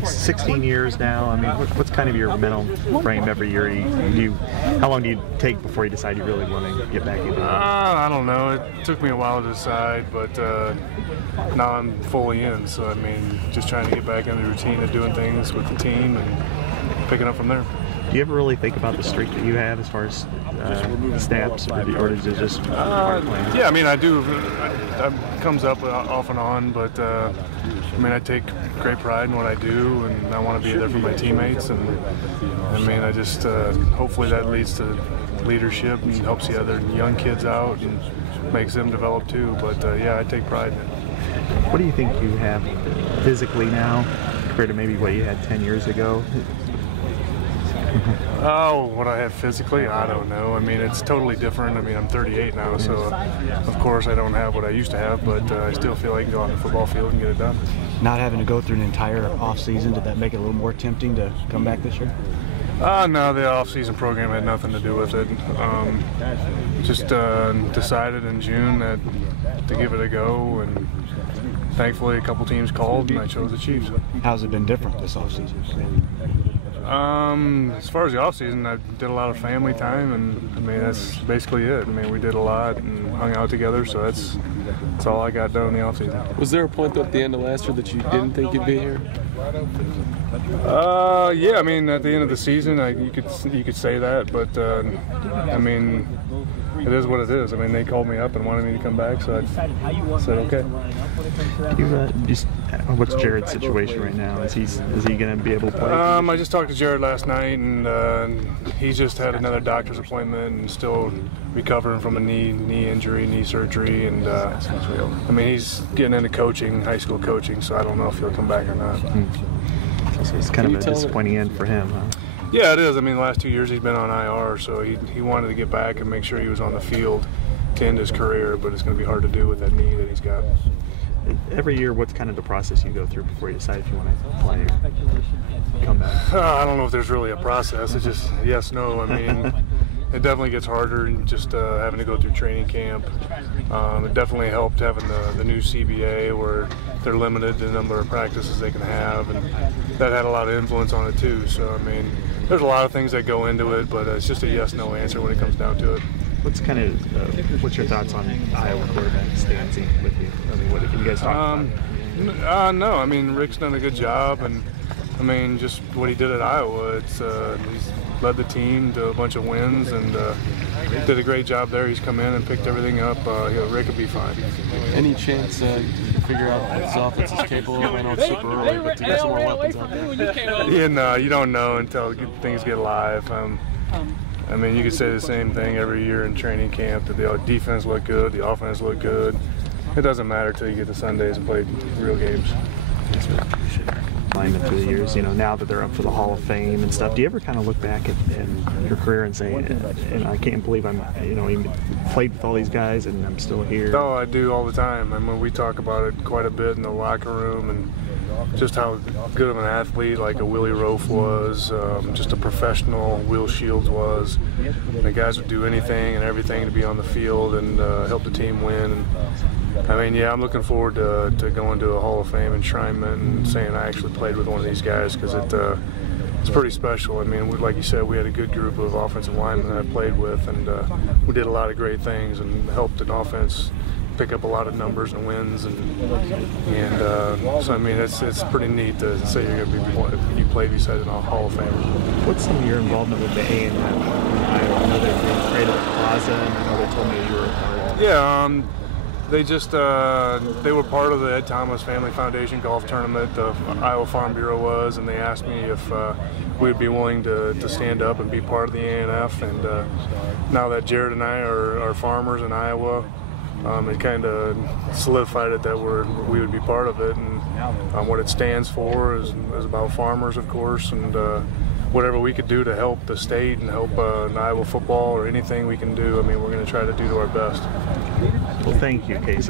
16 years now. I mean, what's kind of your mental frame every year? How long do you take before you decide you really want to get back into it? I don't know. It took me a while to decide, but now I'm fully in. So I mean, just trying to get back in the routine of doing things with the team and picking up from there. Do you ever really think about the streak that you have as far as snaps, or is it just hard playing? Yeah, I mean, I do. It comes up off and on, but I mean, I take great pride in what I do, and I want to be there for my teammates. And I mean, I just hopefully that leads to leadership and helps the other young kids out and makes them develop too. But yeah, I take pride in it. What do you think you have physically now compared to maybe what you had 10 years ago? Oh, what I have physically, I don't know. I mean, it's totally different. I mean, I'm 38 now, so of course I don't have what I used to have, but I still feel I can go on the football field and get it done. Not having to go through an entire off season, did that make it a little more tempting to come back this year? No, the off-season program had nothing to do with it. Just decided in June that to give it a go, and thankfully a couple teams called, and I chose the Chiefs. How's it been different this off season? As far as the off season, I did a lot of family time, and I mean that's basically it. I mean, we did a lot and hung out together, so that's all I got done in the off season. Was there a point though at the end of last year that you didn't think you'd be here? Yeah, I mean at the end of the season, you could say that, but I mean it is what it is. I mean they called me up and wanted me to come back, so I said okay. What's Jared's situation right now? Is he going to be able to play? I just talked to Jared last night, and he just had another doctor's appointment and still recovering from a knee injury, knee surgery, and I mean he's getting into coaching, high school coaching, so I don't know if he'll come back or not. So it's kind of a disappointing end for him, huh? Yeah, it is. I mean, the last 2 years he's been on IR, so he wanted to get back and make sure he was on the field to end his career, but it's going to be hard to do with that knee that he's got. Every year, what's kind of the process you go through before you decide if you want to play or come back? I don't know if there's really a process. It's just yes, no. I mean, it definitely gets harder just having to go through training camp. It definitely helped having the new CBA where they're limited to the number of practices they can have, and that had a lot of influence on it too. So, I mean, there's a lot of things that go into it, but it's just a yes-no answer when it comes down to it. What's your thoughts on Iowa quarterback Stancy with you? I mean, what have you guys talked about? No, I mean Rick's done a good job, and I mean just what he did at Iowa. He's led the team to a bunch of wins, and did a great job there. He's come in and picked everything up. Rick will be fine. Any chance you figure out what this offense is capable of? I know it's super early, but to get some more weapons out there. Yeah, no, you don't know until things get live. I mean, you could say the same thing every year in training camp, that the defense looked good, the offense looked good. It doesn't matter until you get to Sundays and play real games. Linemen through the years, now that they're up for the Hall of Fame and stuff, do you ever kind of look back at your career and say, and I can't believe I'm, even played with all these guys and I'm still here? Oh, I do all the time. I mean, we talk about it quite a bit in the locker room, and just how good of an athlete like a Willie Rofe was, just a professional Will Shields was. The guys would do anything and everything to be on the field and help the team win. And, I mean, yeah, I'm looking forward to going to a Hall of Fame enshrinement and saying I actually played with one of these guys, because it's pretty special. I mean, like you said, we had a good group of offensive linemen that I played with, and we did a lot of great things and helped an offense pick up a lot of numbers and wins, and so I mean it's pretty neat to say you're going to be played beside a Hall of Famer. What's some of your involvement with the A&M? I know they're being created at the Plaza, and I know they told me you were a part of it. Yeah, they just they were part of the Ed Thomas Family Foundation golf tournament. The Iowa Farm Bureau was, and they asked me if we'd be willing to stand up and be part of the ANF. And now that Jared and I are farmers in Iowa, it kind of solidified it that we would be part of it, and what it stands for is about farmers, of course, and whatever we could do to help the state and help Iowa football or anything we can do, I mean, we're going to try to do to our best. Well, thank you, Casey.